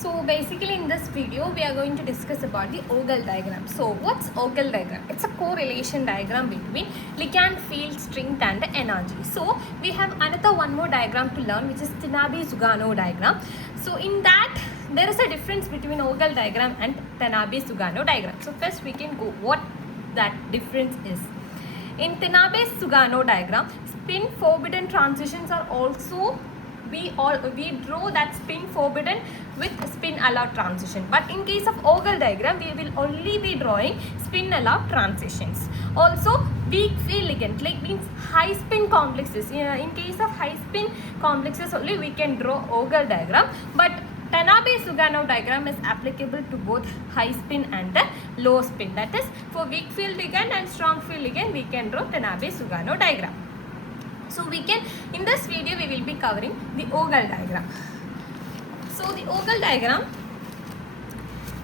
So basically in this video we are going to discuss about the Orgel diagram. So what's Orgel diagram? It's a correlation diagram between ligand, field, strength and energy. So we have another one more diagram to learn, which is Tanabe-Sugano diagram. So in that there is a difference between Orgel diagram and Tanabe-Sugano diagram. So first we can go what that difference is. In Tanabe-Sugano diagram, spin forbidden transitions are also we draw that spin forbidden with spin allowed transition, but in case of Orgel diagram we will only be drawing spin allowed transitions. Also weak field ligand, like means high spin complexes. In case of high spin complexes only we can draw Orgel diagram, but Tanabe-Sugano diagram is applicable to both high spin and the low spin. That is, for weak field ligand and strong field ligand we can draw Tanabe-Sugano diagram. So we can, in this video we will be covering the Orgel diagram. So the Orgel diagram,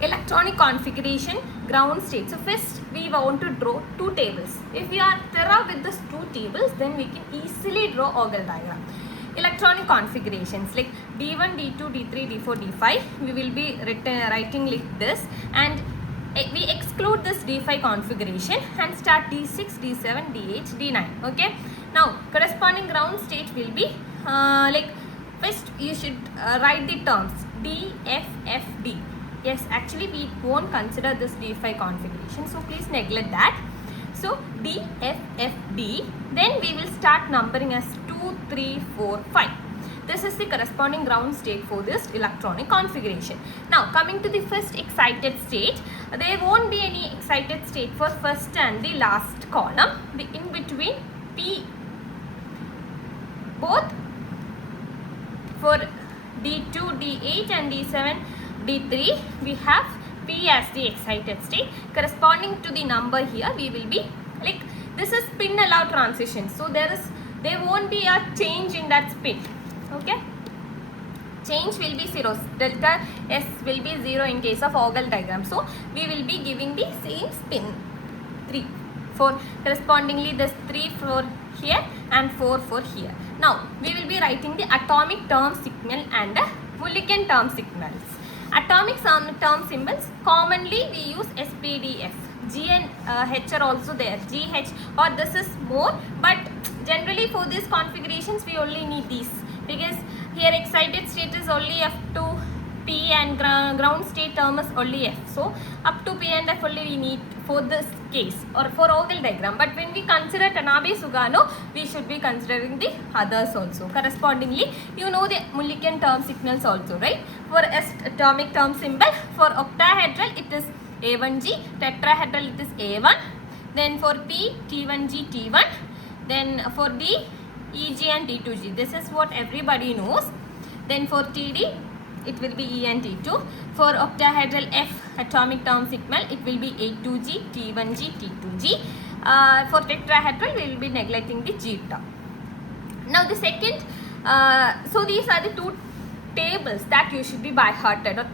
electronic configuration, ground state. So first we want to draw two tables. If we are thorough with these two tables, then we can easily draw Orgel diagram. Electronic configurations like D1, D2, D3, D4, D5, we will be writing like this, and we exclude this D5 configuration and start D6, D7, D8, D9. Okay. Now corresponding ground state will be like first you should write the terms D, F, F, D. Yes, actually we won't consider this D5 configuration, so please neglect that. So D, F, F, D. Then we will start numbering as 2, 3, 4, 5. This is the corresponding ground state for this electronic configuration. Now coming to the first excited state, there won't be any excited state for first and the last column. The in between P, both for D2, D8 and D7, D3 we have P as the excited state. Corresponding to the number here we will be like, this is spin allowed transition, so there won't be a change in that spin. Okay, change will be 0. Delta S will be 0 in case of Orgel diagram. So we will be giving the same spin 3 for correspondingly this 3 for here and 4 for here. Now we will be writing the atomic term signal and the molecular term signals. Atomic term symbols, commonly we use SPDF. G and H are also there, GH, or this is more, but generally for these configurations we only need these, because here excited state is only F to P and ground state term is only F. So up to P and F only we need for this case or for Orgel diagram. But when we consider Tanabe-Sugano, we should be considering the others also. Correspondingly, you know the molecular term signals also, right? For atomic term symbol, for octahedral it is A1G, tetrahedral it is A1, then for P, T1G, T1, then for D, EG and T2G. This is what everybody knows. Then for TD, it will be E and T2. For octahedral F, atomic term signal, it will be A2G, T1G, T2G. For tetrahedral, we will be neglecting the G term. Now the second, so these are the two tables that you should be by-hearted or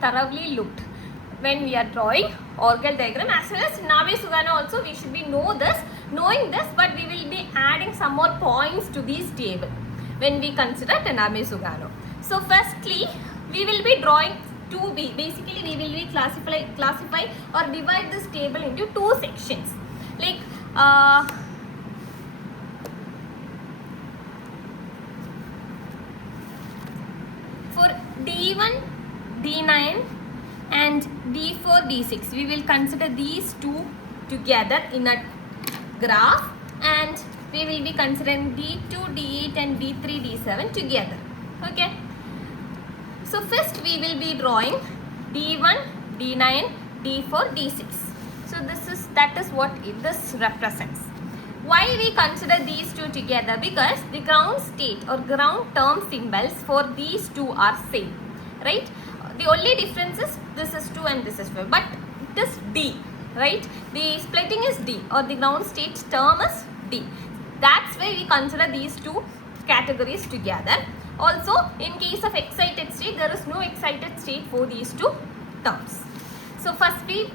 thoroughly looked when we are drawing Orgel diagram, as well as Tanabe-Sugano also we should be knowing this, but we will be adding some more points to this table when we consider Tanabe-Sugano. So firstly we will be drawing basically we will be classify or divide this table into two sections, like for D1, D9 and D4, D6 we will consider these two together in a graph, and we will be considering D2, D8 and D3, D7 together. Okay, so first we will be drawing D1, D9, D4, D6. So that is what this represents. Why we consider these two together? Because the ground state or ground term symbols for these two are same, right? The only difference is this is 2 and this is 4, but it is D, right? The splitting is D, or the ground state term is D. That's why we consider these two categories together. Also, in case of excited state, there is no excited state for these two terms. So firstly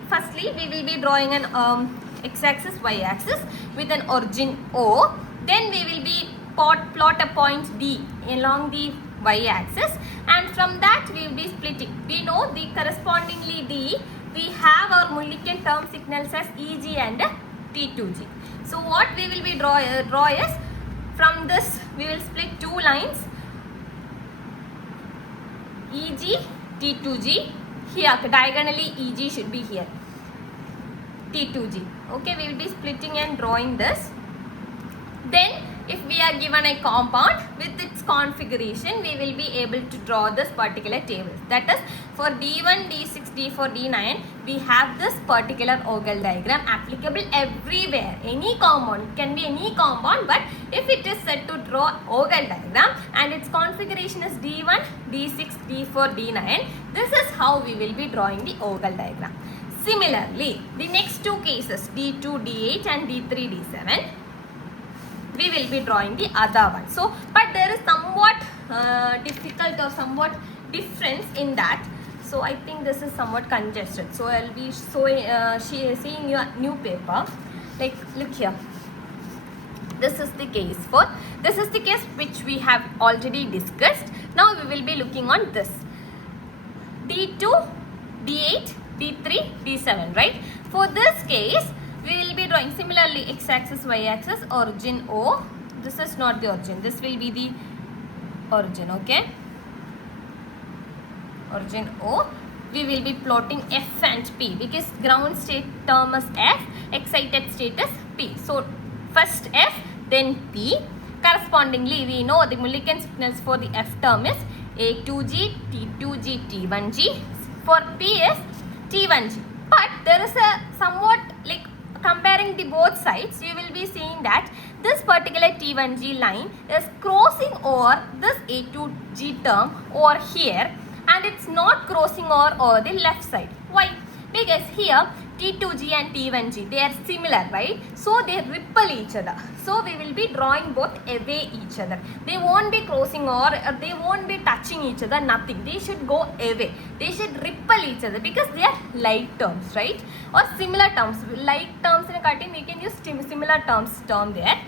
we will be drawing an x-axis, y-axis with an origin O. Then we will be plot a point D along the y-axis, and from that we will be splitting. We know the correspondingly D, we have our Mulliken term signals as EG and T2G. So what we will be draw is, from this we will split two lines, EG, T2G. Here diagonally EG should be here, T2G. Okay, we will be splitting and drawing this. Then if we are given a compound with its configuration, we will be able to draw this particular table. That is, for D1, D6, D4, D9, we have this particular Orgel diagram applicable everywhere. Any compound, it can be any compound, but if it is said to draw Orgel diagram and its configuration is D1, D6, D4, D9, this is how we will be drawing the Orgel diagram. Similarly, the next two cases, D2, D8 and D3, D7, we will be drawing the other one. So, but there is somewhat difficult or somewhat difference in that. So, I think this is somewhat congested. So, I will be seeing your new paper. Like, look here. This is the case which we have already discussed. Now, we will be looking on this. D2, D8, D3, D7, right? For this case, we will be drawing similarly x-axis, y-axis, origin O. This is not the origin. This will be the origin, okay? Origin O. We will be plotting F and P because ground state term is F, excited state is P. So, first F, then P. Correspondingly, we know the Mulliken signals for the F term is A2G, T2G, T1G. For P is T1G. But there is a somewhat like comparing the both sides, you will be seeing that this particular T1G line is crossing over this A2G term over here, and it's not crossing over the left side. Why? Because here T2G and T1G, they are similar, right? So they ripple each other. So we will be drawing both away each other. They won't be crossing or they won't be touching each other, nothing. They should go away. They should ripple each other because they are like terms, right? Or similar terms. Like terms in a cutting, we can use similar term there.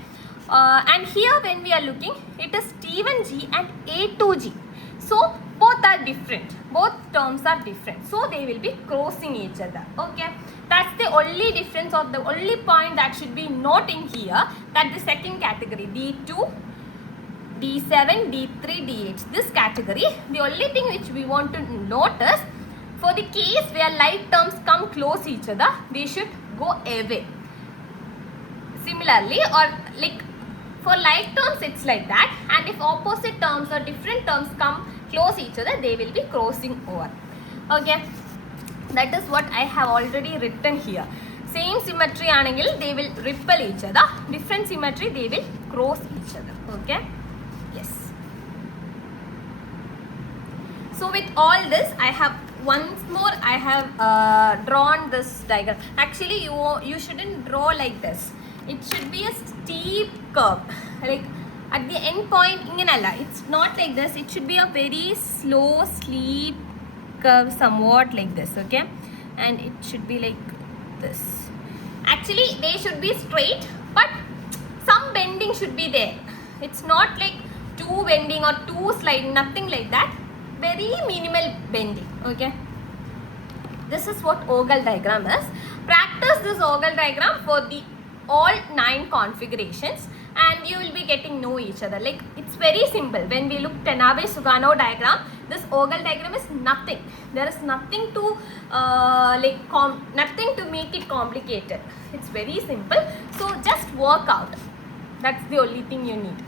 And here when we are looking, it is T1G and A2G. So both are different. Both terms are different. So they will be crossing each other. Okay. That's the only difference or the only point that should be noting here, that the second category D2, D7, D3, D8. This category, the only thing which we want to notice, for the case where like terms come close each other, we should go away. Similarly, or like for like terms it's like that, and if opposite terms or different terms come close each other, they will be crossing over. Okay, that is what I have already written here. Same symmetry angle, they will ripple each other. Different symmetry, they will cross each other. Okay, yes. So with all this, I have once more I have drawn this diagram. Actually, you shouldn't draw like this. It should be a steep curve. Like at the end point, it's not like this. It should be a very slow, steep curve, somewhat like this. Okay, and it should be like this. Actually, they should be straight, but some bending should be there. It's not like too bending or too sliding, nothing like that. Very minimal bending. Okay, this is what Orgel diagram is. Practice this Orgel diagram for the all 9 configurations, and you will be getting know each other. Like it's very simple. When we look Tanabe-Sugano diagram, this Orgel diagram is nothing. There is nothing to nothing to make it complicated. It's very simple. So just work out. That's the only thing you need.